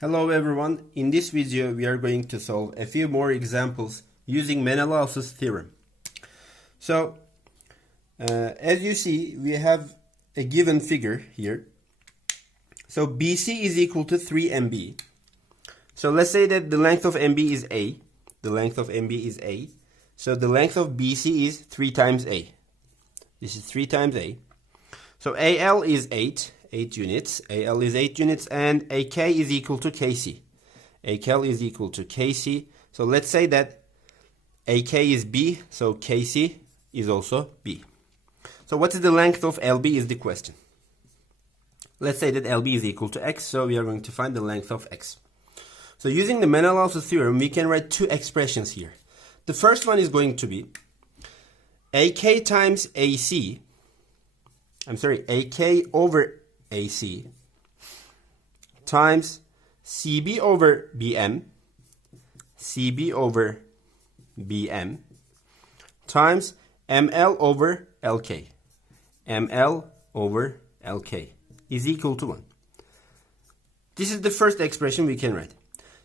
Hello everyone, in this video we are going to solve a few more examples using Menelaus' theorem. So, as you see, we have a given figure here. So BC is equal to 3MB. So let's say that the length of MB is A. The length of MB is A. So the length of BC is 3 times A. This is 3 times A. So AL is 8 units. AL is 8 units and AK is equal to KC. AKL is equal to KC. So let's say that AK is B, so KC is also B. So what is the length of LB is the question. Let's say that LB is equal to X, so we are going to find the length of X. So using the Menelaus theorem, we can write two expressions here. The first one is going to be AK times AC, AK over AC times CB over BM times ML over LK. ML over LK is equal to 1. This is the first expression we can write.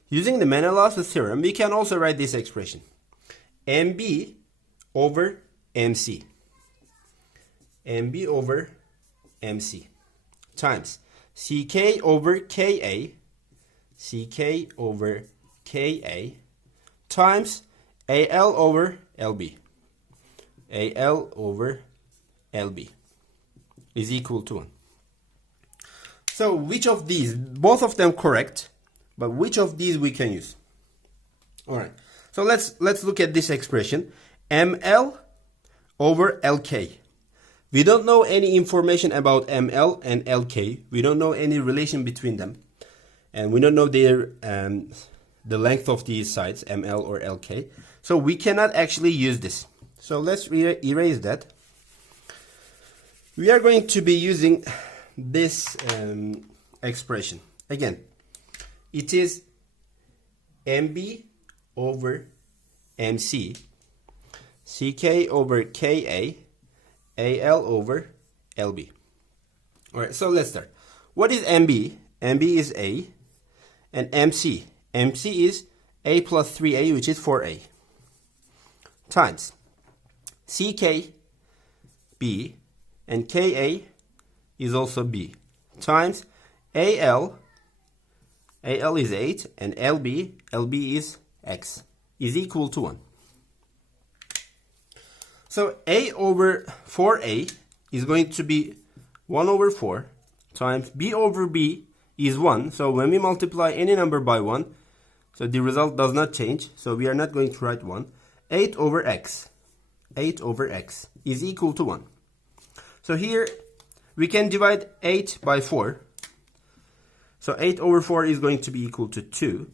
Using the Menelaus theorem, we can also write this expression. MB over MC. MB over MC times CK over KA. CK over KA times AL over LB. AL over LB is equal to 1. So which of these, both of them correct, but which of these we can use? Alright, so let's look at this expression. ML over LK. We don't know any information about ML and LK. We don't know any relation between them. And we don't know their the length of these sides, ML or LK. So we cannot actually use this. So let's erase that. We are going to be using this expression. Again, it is MB over MC, CK over KA, AL over LB. Alright, so let's start. What is MB? MB is A, and MC. MC is A plus 3A, which is 4A, times CK, B, and KA is also B, times AL. AL is 8, and LB is X, is equal to 1. So A over 4A is going to be 1 over 4 times B over B is 1. So when we multiply any number by 1, so the result does not change. So we are not going to write 1. 8 over X. 8 over X is equal to 1. So here we can divide 8 by 4. So 8 over 4 is going to be equal to 2.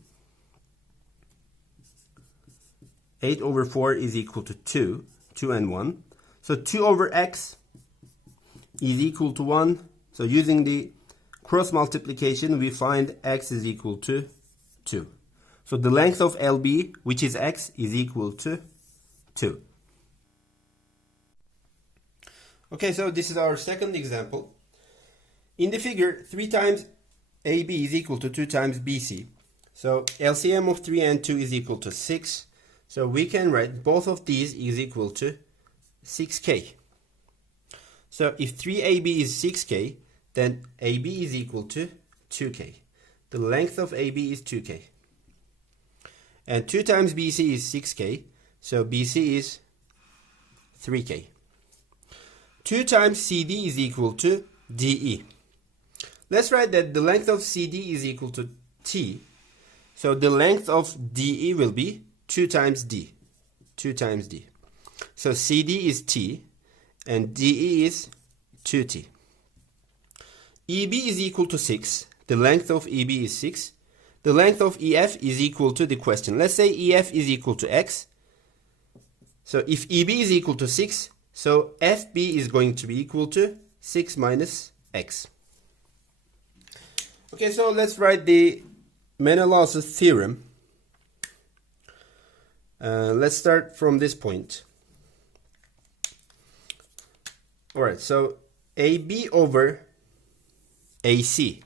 8 over 4 is equal to 2. 2 and 1. So 2 over X is equal to 1. So using the cross multiplication, we find X is equal to 2. So the length of LB, which is X, is equal to 2. Okay, so this is our second example. In the figure, 3 times AB is equal to 2 times BC. So LCM of 3 and 2 is equal to 6. So we can write both of these is equal to 6K. So if 3AB is 6K, then AB is equal to 2K. The length of AB is 2K. And 2 times BC is 6K, so BC is 3K. 2 times CD is equal to DE. Let's write that the length of CD is equal to T. So the length of DE will be 2 times D. 2 times D. So CD is T and DE is 2T. EB is equal to 6. The length of EB is 6. The length of EF is equal to the question. Let's say EF is equal to X. So if EB is equal to 6, so FB is going to be equal to 6 minus X. Okay, so let's write the Menelaus theorem. Let's start from this point. Alright, so AB over AC.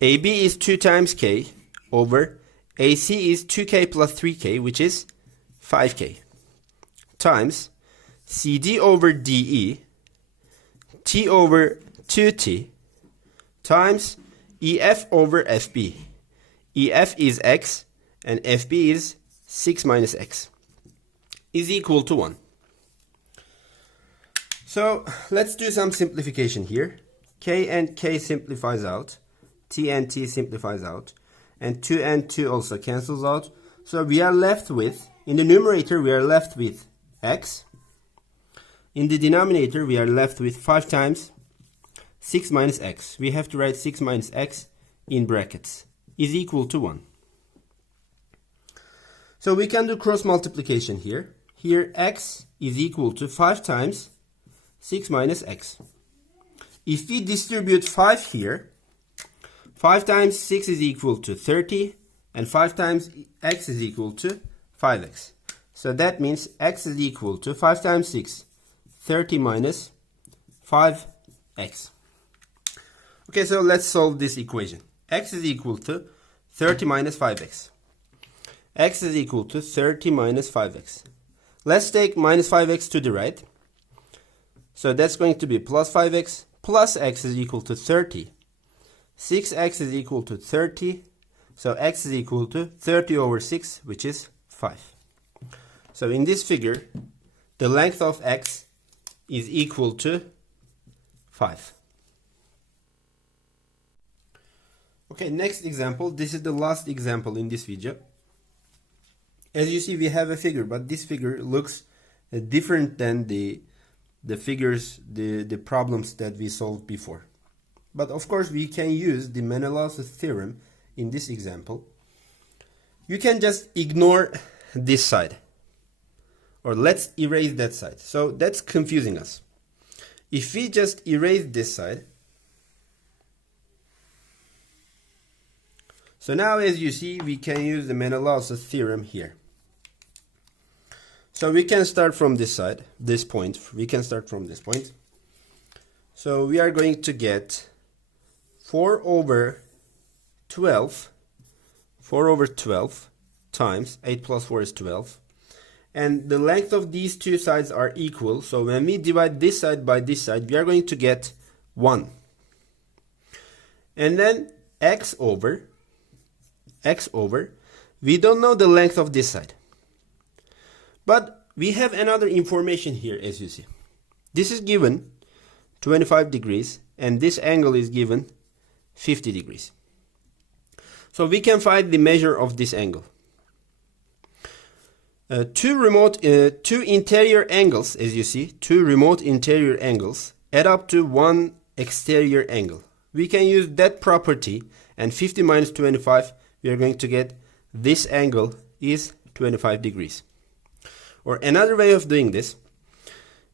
AB is 2 times K over AC is 2K plus 3K, which is 5K, times CD over DE, T over 2T, times EF over FB. EF is X and FB is 6 minus X, is equal to 1. So let's do some simplification here. K and K simplifies out. T and T simplifies out. And 2 and 2 also cancels out. So we are left with, in the numerator we are left with X. In the denominator we are left with 5 times 6 minus X. We have to write 6 minus X in brackets. Is equal to 1. So we can do cross multiplication here. Here X is equal to 5 times 6 minus X. If we distribute 5 here, 5 times 6 is equal to 30, and 5 times X is equal to 5X. So that means X is equal to 5 times 6, 30 minus 5X. Okay, so let's solve this equation. X is equal to 30 minus 5X. X is equal to 30 minus 5X. Let's take minus 5X to the right. So that's going to be plus 5X plus X is equal to 30. 6X is equal to 30. So X is equal to 30 over 6, which is 5. So in this figure, the length of X is equal to 5. Okay, next example. This is the last example in this video. As you see, we have a figure, but this figure looks different than the figures, the problems that we solved before. But of course, we can use the Menelaus theorem in this example. You can just ignore this side, or let's erase that side. So that's confusing us. If we just erase this side, so now as you see, we can use the Menelaus theorem here. So we can start from this side, this point. We can start from this point. So we are going to get 4 over 12 times 8 plus 4 is 12. And the length of these two sides are equal. So when we divide this side by this side, we are going to get 1. And then x over, we don't know the length of this side. But we have another information here, as you see. This is given 25 degrees, and this angle is given 50 degrees. So we can find the measure of this angle. Two interior angles, as you see, two remote interior angles add up to one exterior angle. We can use that property, and 50 minus 25, we are going to get this angle is 25 degrees. Or another way of doing this,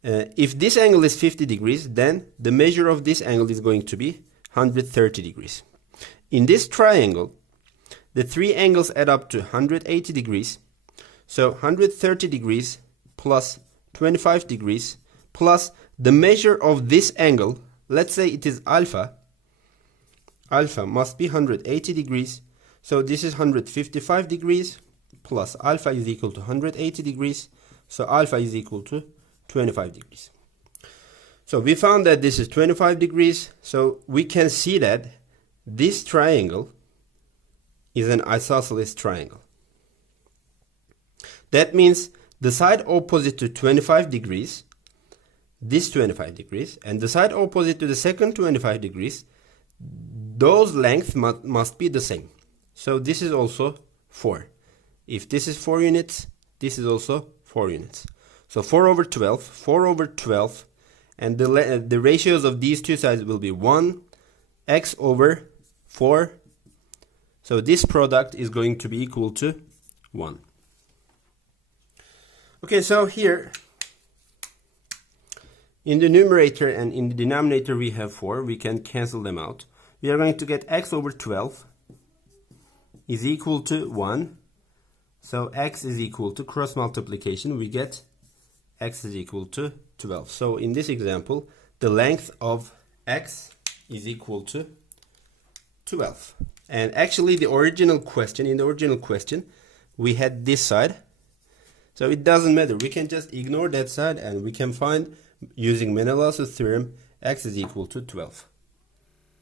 if this angle is 50 degrees, then the measure of this angle is going to be 130 degrees. In this triangle, the three angles add up to 180 degrees. So 130 degrees plus 25 degrees plus the measure of this angle, let's say it is alpha. Alpha must be 180 degrees. So this is 155 degrees plus alpha is equal to 180 degrees. So alpha is equal to 25 degrees. So we found that this is 25 degrees. So we can see that this triangle is an isosceles triangle. That means the side opposite to 25 degrees, this 25 degrees, and the side opposite to the second 25 degrees, those lengths must be the same. So this is also 4. If this is 4 units, this is also 4 units. So 4 over 12, and the ratios of these two sides will be 1, x over 4. So this product is going to be equal to 1. Okay, so here, in the numerator and in the denominator we have 4, we can cancel them out. We are going to get x over 12 is equal to 1. So x is equal to cross multiplication. We get x is equal to 12. So in this example, the length of x is equal to 12. And actually in the original question, we had this side. So it doesn't matter. We can just ignore that side and we can find, using Menelaus' theorem, x is equal to 12.